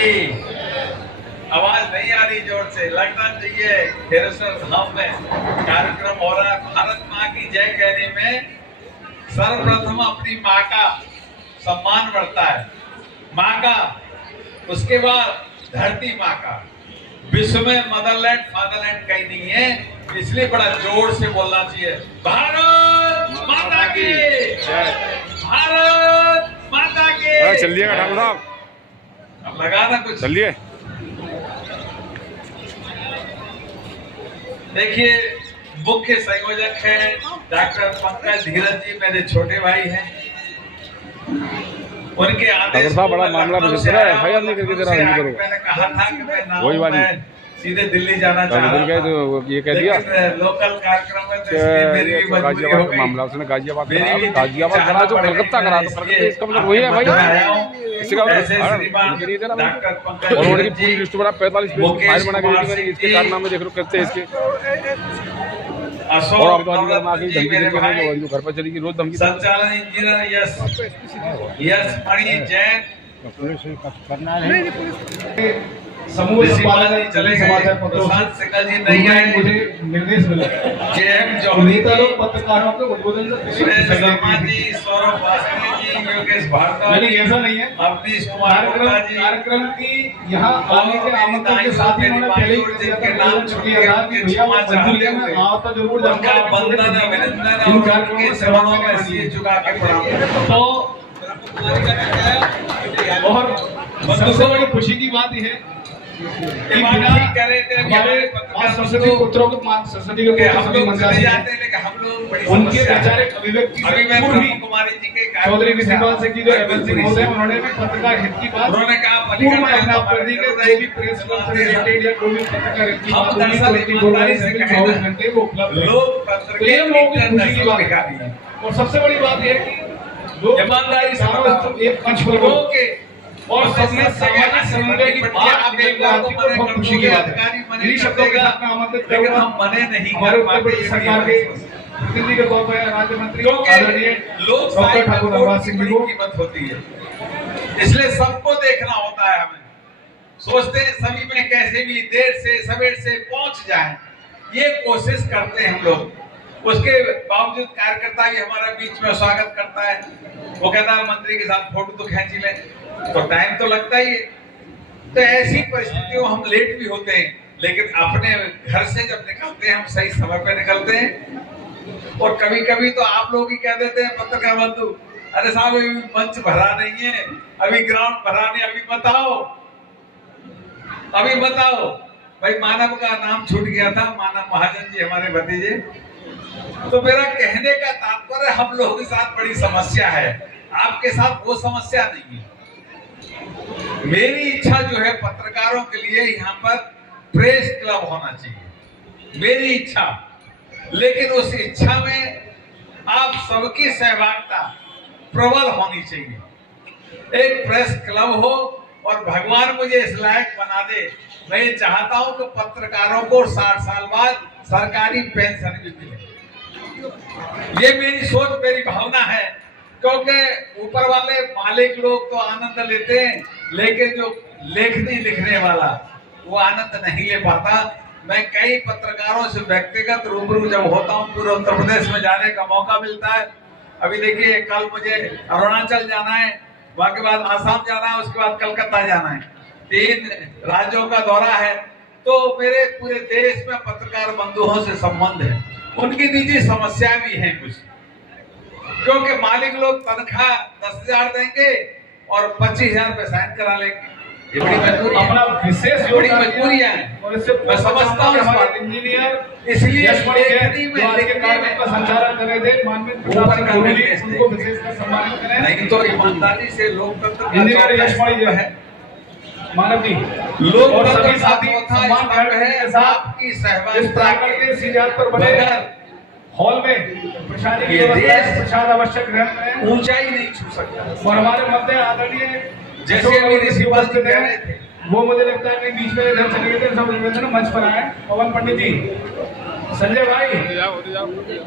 की आवाज नहीं आ रही जोर से, लगना चाहिए थेरेसर धाम में कार्यक्रम हो रहा है। भारत माँ की जय कहने में सर्वप्रथम अपनी माँ का सम्मान बढ़ता है, माँ का, उसके बाद धरती माँ का। विश्व में मदरलैंड फादरलैंड कहीं नहीं है, इसलिए बड़ा जोर से बोलना चाहिए भारत माता की, भारत माता की। चलिएगा ठाकुर साहब, अब लगाना कुछ, चलिए। देखिए मुख्य संयोजक है डॉक्टर पंकज धीरज जी, मेरे छोटे भाई हैं। उनके आदेश साहब बड़ा मामला FIR नहीं करके दे रहा है, मैंने कहा था कि मैं ना वही वाली सीधे दिल्ली जाना चाह रहा था, तो ये कह दिया लोकल कार्यक्रम में तो इसलिए मेरी भी मजबूरी हो गाजियाबाद गई। का मामला, उसने गाजियाबाद करा तो कलकत्ता करा, तो कलकत्ता इसका मतलब वही है भाई, इसका डॉक्टर पंकज और उनकी पूरी लिस्ट बना 45 पेज फाइल बना के इसके कारनामे देख लो करते हैं इसके। और अब तो आगे धमकी देंगे जो घर पर चलेगी रोज धमकी। संचालन इंजीनियर यश मणि जैन, समूह संपादक चले समाचार पत्रों जी नहीं आए, मुझे निर्देश मिला JM जौहरी लोग पत्रकारों के उद्बोधन शर्मा जी, सौरभ वासनी जी, योगेश भारद्वाज, नहीं ऐसा नहीं है। अवनीश कुमार जी, कार्यक्रम की यहाँ आने के आमंत्रण के साथ ही उन्होंने पहले ही जिनके नाम छुट्टियां था कि भैया वो मंजूर है ना, आओ तो जरूर उनका वंदन अभिनंदन इन और कार्यक्रमों उनके में चरणों में सिर झुका के प्रणाम। तो और सबसे बड़ी खुशी की बात यह है कि हमारे सरस्वती पुत्रों को सरस्वती के हम लोग चले जाते हैं, लेकिन हम लोग बड़ी उनके समस्या है। वैचारिक अभिव्यक्ति अभी मैं पूर्व कुमारी जी के चौधरी विश्वपाल सिंह की जो एमएलसी महोदय उन्होंने भी पत्रकार हित की बात उन्होंने कहा पूर्व में अपना प्रति के कोई भी प्रेस क्लब से रिलेटेड या कोई भी पत्रकार हित की बात होगी तो 24 घंटे वो उपलब्ध है। लोग तो ये लोगों की खुशी की बात है। और सबसे बड़ी बात यह है कि लोग ईमानदारी से चारों एक मंच पर लोगों के और सबने सामाजिक समन्वय की बात आप एक बात को बहुत खुशी की बात है। इन्हीं शब्दों के साथ मैं आमंत्रित लेकिन करूंगा हम मने नहीं हमारे कर उत्तर पाते, प्रदेश सरकार के प्रतिनिधि के तौर पर राज्य मंत्री क्योंकि आदरणीय डॉक्टर ठाकुर नरवाज सिंह जी को कीमत होती है, इसलिए सबको देखना होता है। हमें सोचते हैं सभी में कैसे भी देर से सवेर से पहुंच जाए, ये कोशिश करते हैं हम लोग। उसके बावजूद कार्यकर्ता भी हमारा बीच में स्वागत करता है, वो कहता है मंत्री के साथ फोटो तो खींच ले, तो टाइम तो लगता ही है। तो ऐसी परिस्थितियों हम लेट भी होते हैं, लेकिन अपने घर से जब निकलते हैं हम सही समय पे निकलते हैं। और कभी कभी तो आप लोग ही कह देते हैं पत्रकार बंधु, अरे साहब अभी मंच भरा नहीं है, अभी ग्राउंड भरा नहीं, अभी बताओ भाई। मानव का नाम छूट गया था, मानव महाजन जी हमारे भतीजे। तो मेरा कहने का तात्पर्य हम लोगों के साथ बड़ी समस्या है, आपके साथ वो समस्या नहीं है। मेरी इच्छा जो है पत्रकारों के लिए यहाँ पर प्रेस क्लब होना चाहिए, मेरी इच्छा। लेकिन उस इच्छा में आप सबकी सहभागिता प्रबल होनी चाहिए। एक प्रेस क्लब हो और भगवान मुझे इस लायक बना दे, मैं ये चाहता हूं कि पत्रकारों को 60 साल बाद सरकारी पेंशन भी मिले। ये मेरी सोच, मेरी भावना है। क्योंकि ऊपर वाले मालिक लोग तो आनंद लेते हैं, लेकिन जो लेखनी लिखने वाला वो आनंद नहीं ले पाता। मैं कई पत्रकारों से व्यक्तिगत रूबरू जब होता हूँ, पूरे उत्तर प्रदेश में जाने का मौका मिलता है। अभी देखिए कल मुझे अरुणाचल जाना है, वहां के बाद आसाम जाना है, उसके बाद कलकत्ता जाना है, 3 राज्यों का दौरा है। तो मेरे पूरे देश में पत्रकार बंधुओं से संबंध है, उनकी निजी समस्या भी है कुछ। क्योंकि मालिक लोग तनख्वाह 10,000 देंगे और 25,000 रुपए साइन करा लेंगे। ये बड़ी मजबूरी है, अपना विशेष बड़ी मजबूरियां हैं। और इससे मैं समझता हूँ हमारे इंजीनियर इसलिए लेखनी में लिखने का संचालन कर रहे थे, माननीय उनको विशेषकर सम्मानित करें। नहीं तो ईमानदारी से लोकतंत्र इंजीनियर यशमणि जो है मानव जी लोग और सभी सभी साथी सम्मान के साथ आपकी सहभागिता के सीजात पर बने हॉल में प्रसाद की व्यवस्था, प्रसाद आवश्यक है, ऊंचाई नहीं छू सकता। और हमारे मध्य आदरणीय जैसे अभी ऋषि उपस्थित है, वो मुझे लगता है कि बीच में इधर चले गए थे, सब निवेदन मंच पर आए। पवन पंडित जी, संजय भाई,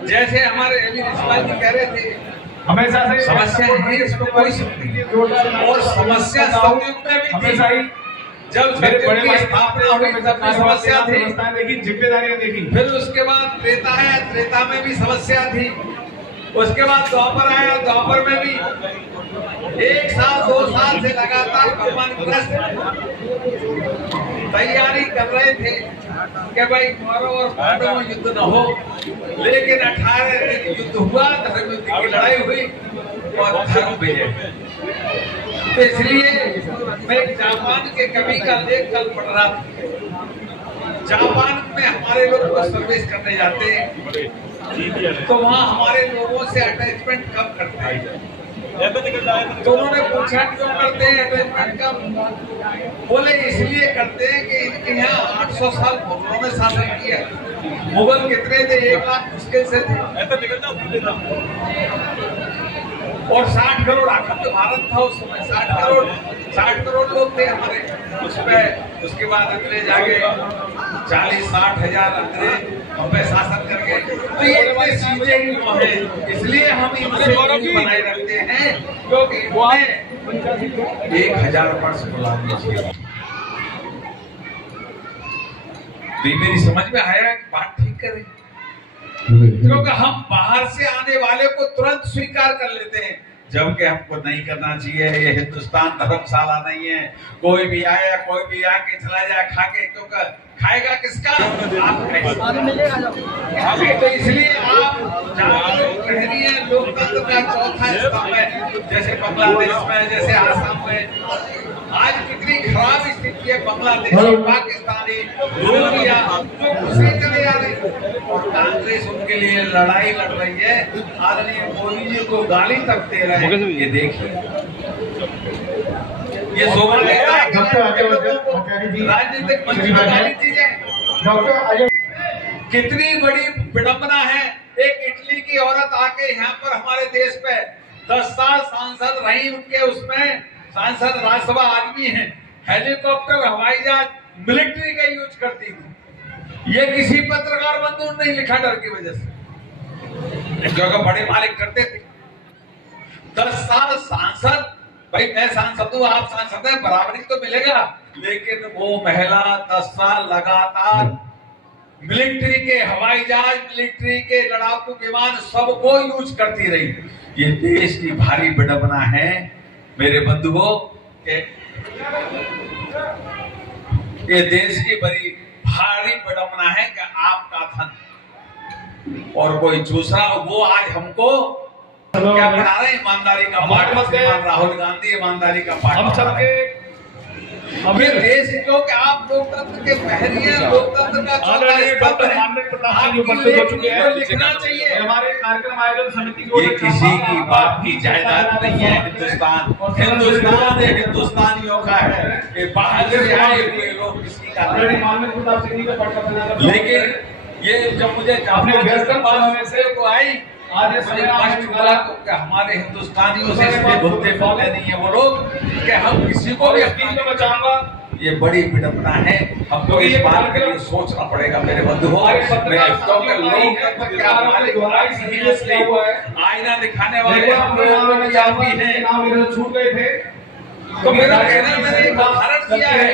जैसे हमारे अभी ऋषिपाल जी कह रहे थे, हमेशा से समस्या है, इसको कोई और समस्या संयुक्त में भी हमेशा ही जब मेरे बड़े की भाई स्थापना हुई तब भी समस्या थी, व्यवस्थाएं देखी, जिम्मेदारियां देखी। फिर उसके बाद त्रेता आया, त्रेता में भी समस्या थी, उसके बाद द्वापर आया, द्वापर में भी 1 साल 2 साल से लगातार भगवान कृष्ण तैयारी कर रहे थे कि भाई कौरव और पांडवों युद्ध न हो, लेकिन 18 दिन युद्ध हुआ, धर्म युद्ध की लड़ाई हुई और धर्म विजय। तो इसलिए मैं जापान के कवि का लेख कल पढ़ रहा था। जापान में हमारे लोग को सर्विस करने जाते हैं तो वहाँ हमारे लोगों से अटैचमेंट कम करते हैं। तो उन्होंने पूछा क्यों करते हैं अटैचमेंट कम? बोले इसलिए करते हैं कि इनके यहाँ 800 साल मुगलों ने शासन किया। मुगल कितने थे? 1 लाख मुश्किल से थे और 60 करोड़ आखिर भारत था उस समय। 60 करोड़ लोग थे हमारे उसमें। उसके बाद अंग्रेज आ गए, 40-60 हजार अंग्रेज हम पे शासन कर गए। तो ये इतने सीधे क्यों है? इसलिए हम इनसे बनाए रखते हैं क्योंकि इन्हें 1000 वर्ष गुलामी थी। मेरी समझ में आया कि बात ठीक करें, क्योंकि हम बाहर से आने वाले को तुरंत स्वीकार कर लेते हैं, जबकि हमको नहीं करना चाहिए। ये हिंदुस्तान धर्मशाला नहीं है, कोई भी आया कोई भी आके चला जाए खा के, क्योंकि खाएगा किसका? आप खाएंगे। तो इसलिए आप कह रही है लोकतंत्र का चौथा स्तंभ है, जैसे बांग्लादेश में, जैसे आसाम में आज कितनी खराब स्थिति है। बांग्लादेशी, पाकिस्तानी, रोहिंग्या जो घुसे चले जा रहे और कांग्रेस उनके लिए लड़ाई लड़ रही है। आदरणीय मोदी जी को गाली तक दे रहे हैं। ये देखिए, ये शोभा लेता है राजनीतिक मंच में गाली दी जाए। कितनी बड़ी विडंबना है। एक इटली की औरत आके यहाँ पर हमारे देश पे 10 साल सांसद रही, उनके उसमें सांसद राज्यसभा आदमी हैं, हेलीकॉप्टर हवाई जहाज मिलिट्री का यूज करती थी। ये किसी पत्रकार बंधु ने नहीं लिखा डर की वजह से, क्योंकि बड़े मालिक करते थे। 10 साल सांसद, भाई मैं सांसद हूं, आप सांसद हैं, बराबरी तो मिलेगा, लेकिन वो महिला 10 साल लगातार मिलिट्री के हवाई जहाज, मिलिट्री के लड़ाकू विमान सबको यूज करती रही। ये देश की भारी विडंबना है मेरे बंधुओं। ये देश की बड़ी भारी विडंबना है कि आपका धन और कोई दूसरा, वो आज हमको क्या बना रहे? ईमानदारी का पाठ। राहुल गांधी ईमानदारी का पाठ। हम सबके ये देश जो कि आप लोकतंत्र के पहले हैं, लोकतंत्र का लिखना चाहिए। हमारे कार्यक्रम आयोजन समिति ये किसी की बाप की जायदाद नहीं है। हिंदुस्तान हिंदुस्तान हिंदुस्तानियों का है। ये बाहर से आए हुए लोग किसी का नहीं। लेकिन ये जब मुझे जापान से को आई, आज हमारे हिंदुस्तानियों से इसलिए भूलते बोलते नहीं है वो लोग कि हम किसी को भी अपनी में बचाऊंगा। ये बड़ी विडंबना है, हमको इस बात के लिए सोचना पड़ेगा मेरे बंधुओं। आईना दिखाने वाले हम लोग हैं, छूट गए थे। तो मेरा कहना, मैंने एक उदाहरण दिया है।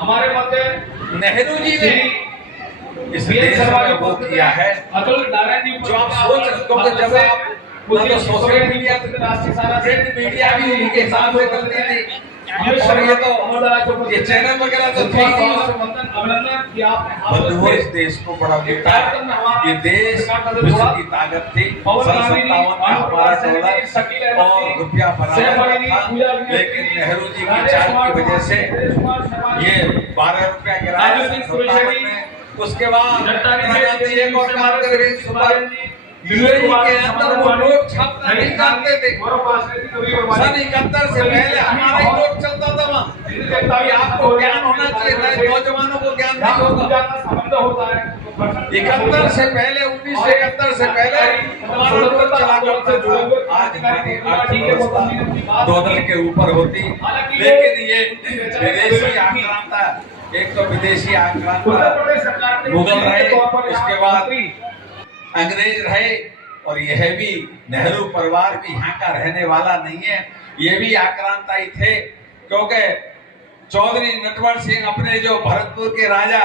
हमारे मध्य नेहरू जी ने इस देश में वो किया है अतुल नारायण जी, जो आप सोच सकते हो। जब आप तो सोशल मीडिया, प्रिंट मीडिया भी उनके हिसाब से चलती थी, और ये तो ये चैनल वगैरह तो थे ही। बंधुओं, इस देश को बड़ा बेटा है। ये देश विश्व की ताकत थी। 57 में हमारा डॉलर और रुपया बराबर था, लेकिन नेहरू जी की चाल की वजह से ये 12 रुपया गिरा। 57 में उसके बाद एक और काम करके यूएई के अंदर वो नोट छापना नहीं जानते थे। सन 71 से पहले हमारा ही नोट चलता था वहाँ। आपको ज्ञान होना चाहिए, नौजवानों को ज्ञान नहीं होगा। 71 से पहले, 1971 से पहले हमारा नोट चला करता था। आज हमारी आर्थिक व्यवस्था डॉलर के ऊपर होती, लेकिन ये विदेशी आक्रांता, एक तो विदेशी आक्रांता मुगल रहे, इसके बाद अंग्रेज रहे, और यह भी नेहरू परिवार भी यहाँ का रहने वाला नहीं है। ये भी आक्रांताई थे, क्योंकि चौधरी नटवर सिंह अपने जो भरतपुर के राजा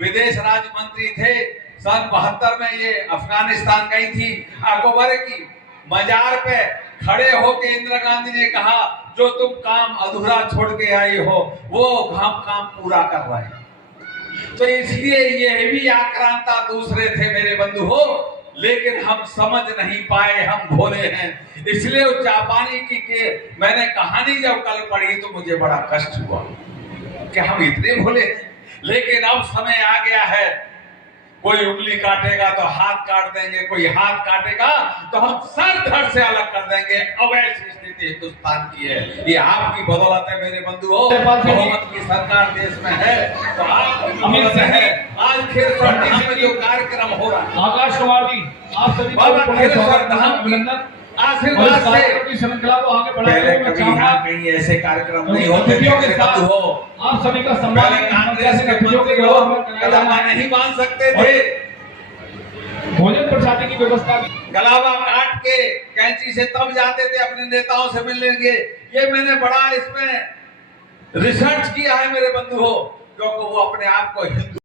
विदेश राज्य मंत्री थे, सन 72 में ये अफगानिस्तान गई थी। अकबर की मजार पे खड़े होके इंदिरा गांधी ने कहा, जो तुम काम अधूरा छोड़ के आई हो वो काम पूरा कर रहे हैं। तो इसलिए ये भी आक्रांता दूसरे थे मेरे बंधु हो, लेकिन हम समझ नहीं पाए, हम भोले हैं। इसलिए उस जापानी की के मैंने कहानी जब कल पढ़ी तो मुझे बड़ा कष्ट हुआ कि हम इतने भोले हैं। लेकिन अब समय आ गया है, कोई उंगली काटेगा तो हाथ काट देंगे, कोई हाथ काटेगा तो हम सर धड़ से अलग कर देंगे। अब ऐसी स्थिति हिंदुस्तान की है, ये आपकी बदौलत है मेरे बंधु हो। बहुमत की सरकार देश में है तो आप अमीर से है। आज खेल में जो कार्यक्रम हो रहा है, आकाश कुमार जी आप सभी को अभिनंदन। आशीर्वाद से की श्रृंखला को आगे पहले बढ़ाते कभी यहाँ कहीं ऐसे कार्यक्रम नहीं होते थे मेरे बंधु हो। आप सभी का सम्मान पहले कांग्रेस के मंत्री लोग कलमा नहीं बांध सकते थे, भोजन प्रसादी की व्यवस्था भी गलावा काट के कैंची से तब जाते थे अपने नेताओं से मिलने के। ये मैंने बड़ा इसमें रिसर्च किया है मेरे बंधु हो, क्योंकि वो अपने आप को हिंदू